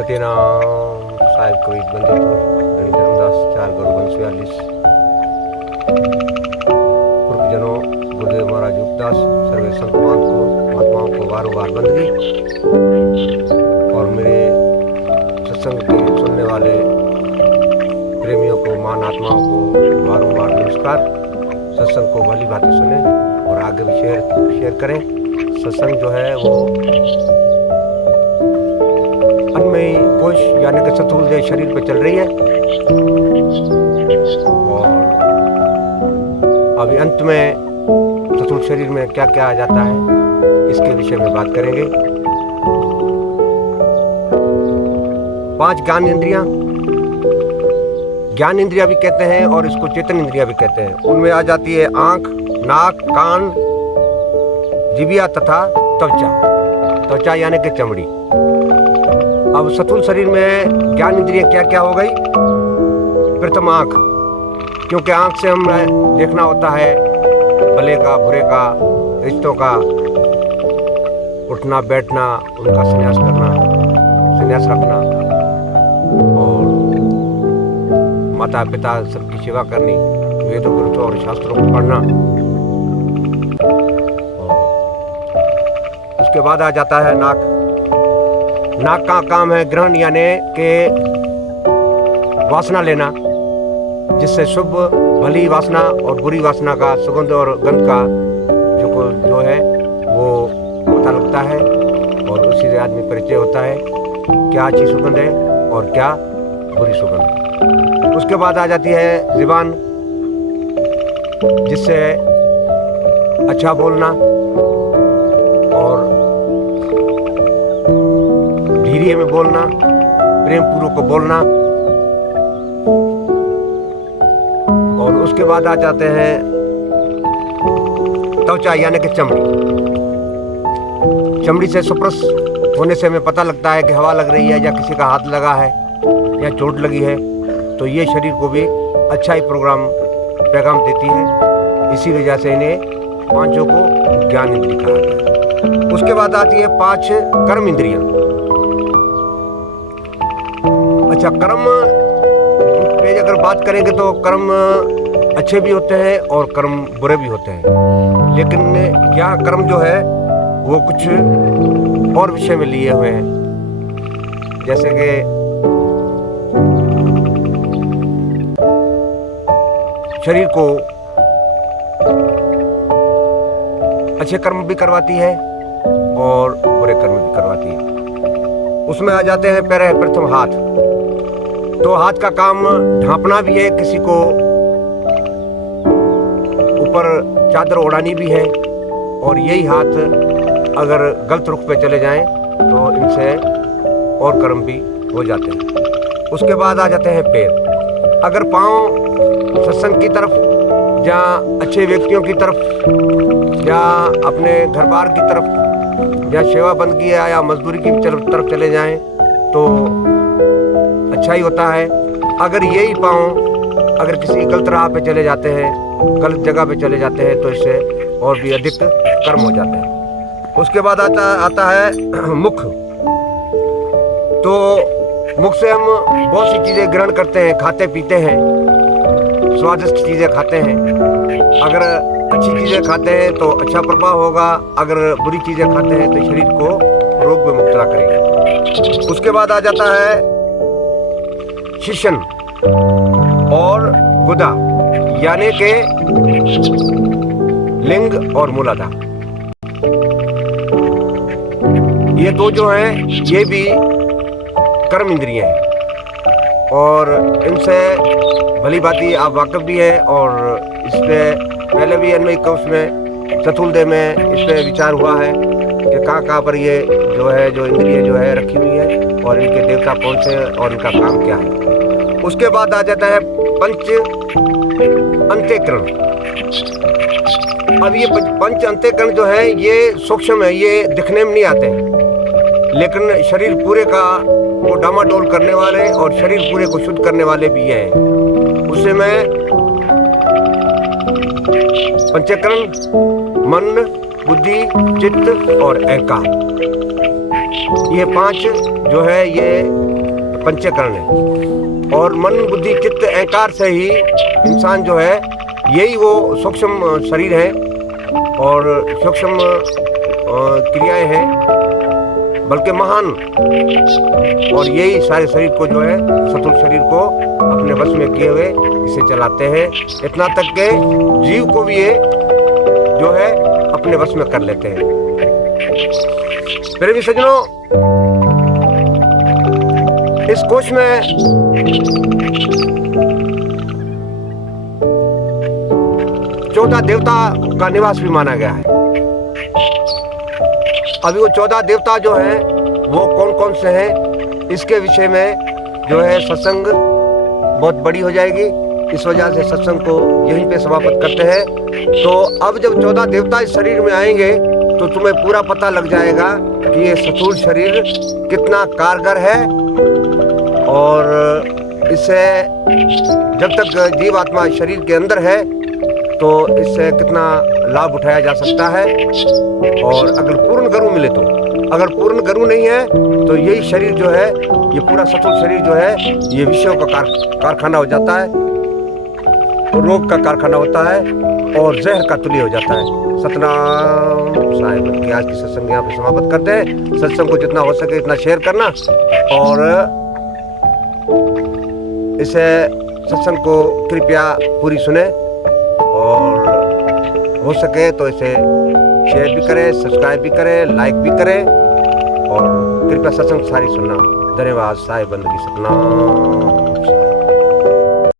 सत्यनाम साहिब कबीर बंदीपुर धनी धर्मदास 4 गुरु 42 पुरखजनों गुरुदेव महाराज उपदास सर्वे संत महात्माओं को बार बार बंदगी और मेरे सत्संग के सुनने वाले प्रेमियों को मान आत्माओं को बार नमस्कार। सत्संग को भली भांति सुने और आगे भी शेयर करें। सत्संग जो है वो अन्नमयी कोश यानी कि स्थूल देह शरीर पे चल रही है और अभी अंत में स्थूल शरीर में क्या क्या आ जाता है इसके विषय में बात करेंगे। 5 ज्ञान इंद्रियां भी कहते हैं और इसको चेतन इंद्रियां भी कहते हैं। उनमें आ जाती है आंख, नाक, कान, जिभिया तथा त्वचा यानी कि चमड़ी। अब स्थूल शरीर में ज्ञान इंद्रियां क्या क्या हो गई। प्रथम आंख, क्योंकि आंख से हम देखना होता है भले का बुरे का, रिश्तों का, उठना बैठना, उनका संन्यास रखना और माता पिता सबकी सेवा करनी, वेदों ग्रंथों और शास्त्रों को पढ़ना। उसके बाद आ जाता है नाक। नाक का काम है ग्रहण यानी कि वासना लेना, जिससे शुभ भली वासना और बुरी वासना का सुगंध और गंध का जो है वो पता लगता है और उसी से आदमी परिचय होता है क्या अच्छी सुगंध है और क्या बुरी सुगंध है। उसके बाद आ जाती है ज़ुबान, जिससे अच्छा बोलना और धीरे में बोलना, प्रेम पूर्वक बोलना। और उसके बाद आ जाते हैं त्वचा यानी कि चमड़ी। चमड़ी से स्पर्श होने से हमें पता लगता है कि हवा लग रही है या किसी का हाथ लगा है या चोट लगी है, तो ये शरीर को भी अच्छा ही पैगाम देती है। इसी वजह से इन्हें 5 को ज्ञान इंद्रिय कहा गया। उसके बाद आती है 5 कर्म इंद्रियां। अच्छा, कर्म पे अगर बात करेंगे तो कर्म अच्छे भी होते हैं और कर्म बुरे भी होते हैं, लेकिन यहाँ कर्म जो है वो कुछ और विषय में लिए हुए हैं। जैसे कि शरीर को अच्छे कर्म भी करवाती है और बुरे कर्म भी करवाती है। उसमें आ जाते हैं प्रथम हाथ। तो हाथ का काम ढांपना भी है, किसी को ऊपर चादर ओढ़ानी भी है, और यही हाथ अगर गलत रुख पे चले जाएं तो इनसे और कर्म भी हो जाते हैं। उसके बाद आ जाते हैं पैर। अगर पाँव सत्संग की तरफ या अच्छे व्यक्तियों की तरफ या अपने घर बार की तरफ या सेवा बंदगी या मजदूरी की तरफ चले जाएं तो अच्छा ही होता है। अगर यही पाँव अगर किसी गलत राह पे चले जाते हैं, गलत जगह पे चले जाते हैं, तो इससे और भी अधिक कर्म हो जाते हैं। उसके बाद आता है मुख। तो मुख से हम बहुत सी चीज़ें ग्रहण करते हैं, खाते पीते हैं, स्वादिष्ट चीज़ें खाते हैं। अगर अच्छी चीज़ें खाते हैं तो अच्छा प्रभाव होगा, अगर बुरी चीज़ें खाते हैं तो शरीर को रोग में मुब्तला करेगा। उसके बाद आ जाता है शिशन और गुदा यानी के लिंग और मूलाधार। ये 2 जो हैं ये भी कर्म इंद्रियां हैं और इनसे भली भांति आप वाकिफ भी है। और इसपे पहले भी अन्वयी कोश में स्थूल देह में इस पर विचार हुआ है कि कहाँ पर ये जो इंद्रिय जो है रखी हुई है और इनके देवता कौन से और इनका काम क्या है। उसके बाद आ जाता है पंच अंतःकरण। अब ये पंच अंतःकरण जो है ये सूक्ष्म है, ये दिखने में नहीं आते हैं, लेकिन शरीर पूरे को डामाडोल करने वाले और शरीर पूरे को शुद्ध करने वाले भी हैं। उससे मैं पंचकरण मन, बुद्धि, चित्त और अहंकार, ये 5 जो है ये पंचकरण है। और मन बुद्धि चित्त अहंकार से ही इंसान जो है, यही वो सूक्ष्म शरीर है और सूक्ष्म क्रियाएं हैं, बल्कि महान, और यही सारे शरीर को जो है, स्थूल शरीर को अपने वश में किए हुए इसे चलाते हैं। इतना तक के जीव को भी ये जो है अपने वश में कर लेते हैं। मेरे भी सज्जनों, इस कोश में चौदह देवता का निवास भी माना गया है। अभी वो 14 देवता जो हैं वो कौन कौन से हैं, इसके विषय में जो है सत्संग बहुत बड़ी हो जाएगी। इस वजह से सत्संग को यहीं पे समाप्त करते हैं। तो अब जब 14 देवता इस शरीर में आएंगे तो तुम्हें पूरा पता लग जाएगा कि ये स्थूल शरीर कितना कारगर है, और इससे जब तक जीव आत्मा शरीर के अंदर है तो इससे कितना लाभ उठाया जा सकता है। और अगर पूर्ण गुरु मिले तो, अगर पूर्ण गुरु नहीं है तो यही शरीर जो है, ये पूरा स्थूल शरीर जो है, ये विषयों का कारखाना हो जाता है, रोग का कारखाना होता है और जहर का तुल्य हो जाता है। सतनाम साहिब की आज की सत्संग यहाँ पे समाप्त करते हैं। सत्संग को जितना हो सके इतना शेयर करना, और इसे सत्संग को कृपया पूरी सुने, और हो सके तो इसे शेयर भी करें, सब्सक्राइब भी करें, लाइक भी करें, और कृपया सत्संग सारी सुनना। धन्यवाद। साहिब बंदगी सतनाम।